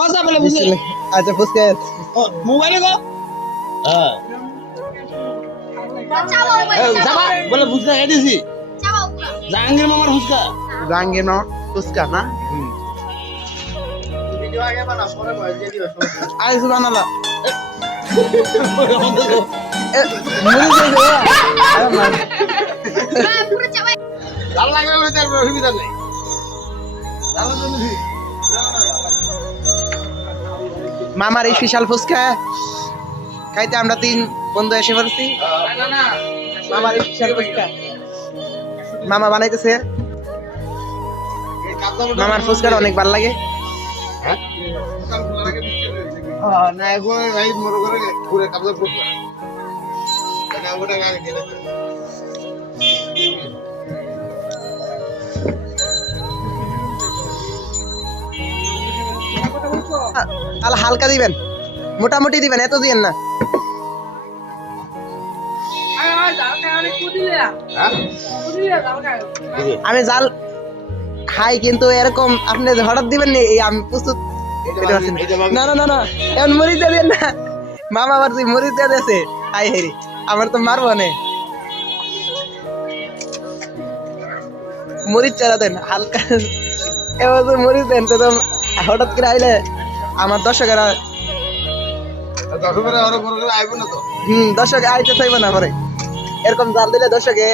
কথা বলে বুঝলি? আচ্ছা ফুচকা মোবাইলে গো হ্যাঁ যাবা বলে ফুচকা খেয়ে দিছি জাহাঙ্গীর মামার ফুচকা জাহাঙ্গীর মামার ফুচকা না ভিডিও আগে বানা পরে ভয় দিয়ে দিও আইসু বানালা ভাল লাগলে লইতে পারবে অসুবিধা নেই মামার এই স্পেশাল ফুচকা খাইতে আমরা 3 বন্ধু এসে পড়ছি মামার এই স্পেশাল ফুচকা মামা বানাইতেছে মামার ফুচকাটা অনেক ভালো লাগে না এখন ভাই মনে করে পুরো কাবজা করতে এটা ওটা আগে দিয়ে তাহলে হালকা দিবেন মোটামুটি দিবেন এত দিবেন না আমি জাল খাই কিন্তু এরকম আপনি হঠাৎ দিবেন নি আমি প্রস্তুত না না না না এমন মরিচ দিয়ে দেন না মামা আবার মরিচ দিয়ে দিয়েছে হাই হেরি আমার তো মারবো না মরিচ চারা দেন হালকা এবার তো মরিচ দেন তো হঠাৎ করে আইলে আমার দর্শকেরা আরো বড় করে আইবো না তো দর্শক আইতে চাইবে না পরে এরকম জাল দিলে দর্শকে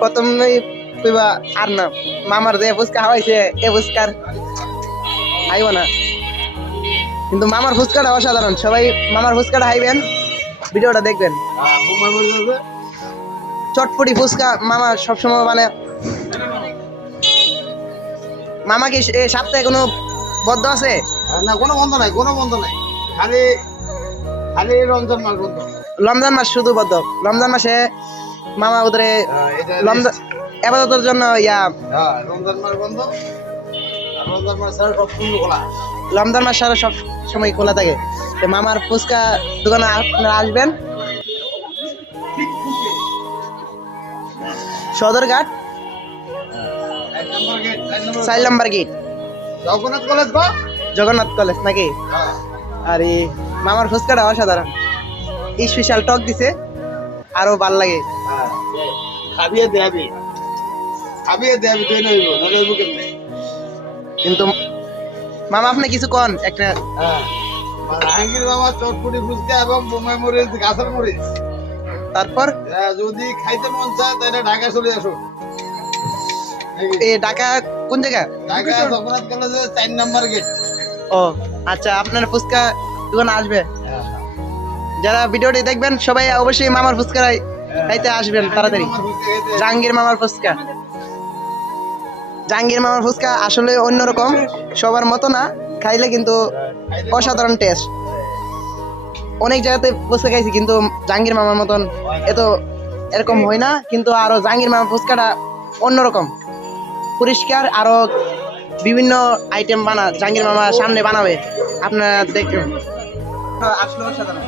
প্রথমেই কইবা আর না মামার যে ফুচকা খাওয়াইছে এ ফুচকার আইব না কিন্তু মামার ফুচকাটা অসাধারণ সবাই মামার ফুচকাটা খাইবেন ভিডিওটা দেখবেন চটপটি ফুচকা মামা সবসময় মানে মামা কি এই সপ্তাহে কোনো বদ্ধ আছে না কোনো বন্ধ নাই কোনো বন্ধ নাই খালি খালি রমজান মাস বন্ধ রমজান মাস শুধু বদ্ধ রমজান মাসে মামা ওদের রমজান আবাদতের জন্য রমজান মাস বন্ধ আর রমজান মাস ছাড়া সব বন্ধ খোলা রমজান মাস সারা সব সময় খোলা থাকে তো মামার ফুচকা দোকানে আপনারা আসবেন সদরঘাট 4 নম্বর গেট জগন্নাথ কলেজ বা জগন্নাথ কলেজ নাকি আর এই মামার ফুচকাটা অসাধারণ স্পেশাল টক দিছে আরো ভাল লাগে খাবিয়ে দেবি তুই নইব নইব কেমনে কিন্তু মামা আপনি কিছু কোন একটা জাহাঙ্গীর বাবা চটপটি ফুচকা এবং বোমাই মরিচ গাছের মরিচ তারপর যদি খাইতে মন চায় তাহলে ঢাকা চলে আসো এই ঢাকা কোন জায়গা ঢাকা জগন্নাথ কলেজের 4 নম্বর গেট ও আচ্ছা আপনার ফুচকা দোকানে আসবে যারা ভিডিওটি দেখবেন সবাই অবশ্যই মামার ফুচকা খাইতে আসবেন তাড়াতাড়ি জাহাঙ্গীর মামার ফুচকা জাহাঙ্গীর মামার ফুচকা আসলে অন্যরকম সবার মতো না খাইলে কিন্তু অসাধারণ টেস্ট অনেক জায়গাতে ফুচকা খাইছি কিন্তু জাহাঙ্গীর মামার মতন এত এরকম হয় না কিন্তু আরো জাহাঙ্গীর মামার ফুচকাটা অন্যরকম পরিষ্কার আরো বিভিন্ন আইটেম বানা জাহাঙ্গীর মামা সামনে বানাবে আপনারা দেখবেন আসলে অসাধারণ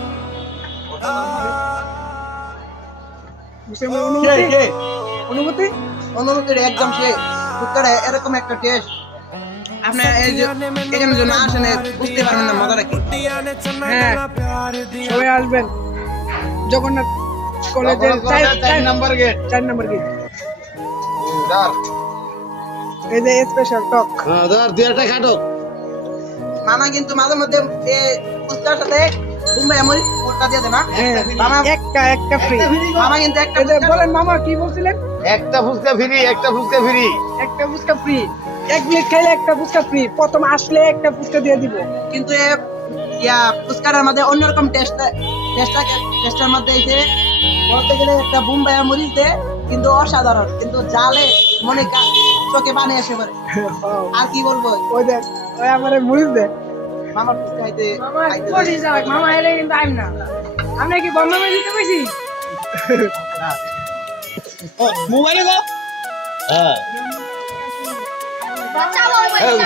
অনুভূতি অনুভূতি একদম সে ফুচকাটা এরকম একটা টেস্ট আপনার এখানে জন্য আসেন বুঝতে পারবেন না মজাটা কি হ্যাঁ সবাই আসবেন জগন্নাথ কলেজের 4 নম্বর গেট 4 নম্বর গেট এই যে স্পেশাল টক ধর দুই একটা খাটো মামা কিন্তু মাঝে মধ্যে ফুচকার সাথে মুম্বাই মরিচ ফুচকা দিয়ে দেয় না মামা একটা ফ্রি মামা কিন্তু একটা বলেন মামা কি বলছিলেন একটা ফুচকা ফ্রি একটা ফুচকা ফ্রি একটা ফুচকা ফ্রি 1 মিনিট খাইলে একটা ফুচকা ফ্রি প্রথম আসলে একটা ফুচকা দিয়ে দিব কিন্তু ফুচকার মধ্যে অন্যরকম টেস্টের মধ্যে এসে বলতে গেলে একটা বোম্বাই মরিচ দেয় কিন্তু অসাধারণ কিন্তু জালে মনে চোখে পানি এসে পড়ে আর কি বলবো ওই দেখ ওই আমারে মরিচ দে মামার ফুচকা খাইতে মামা এলে কিন্তু আইম না আমরা কি বন্ধ করে দিতে কইছি মোবাইলে গো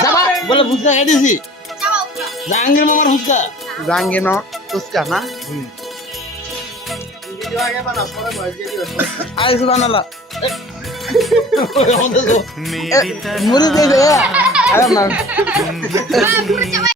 যাবা বলে ফুচকা খাই দিছি জাহাঙ্গীর মামার ফুচকা জাহাঙ্গীর মামার ফুচকা না ভিডিও আগে বানা পরে ভয় দিয়ে দিও আইসু বানালা মুড়ি দিয়ে আরে না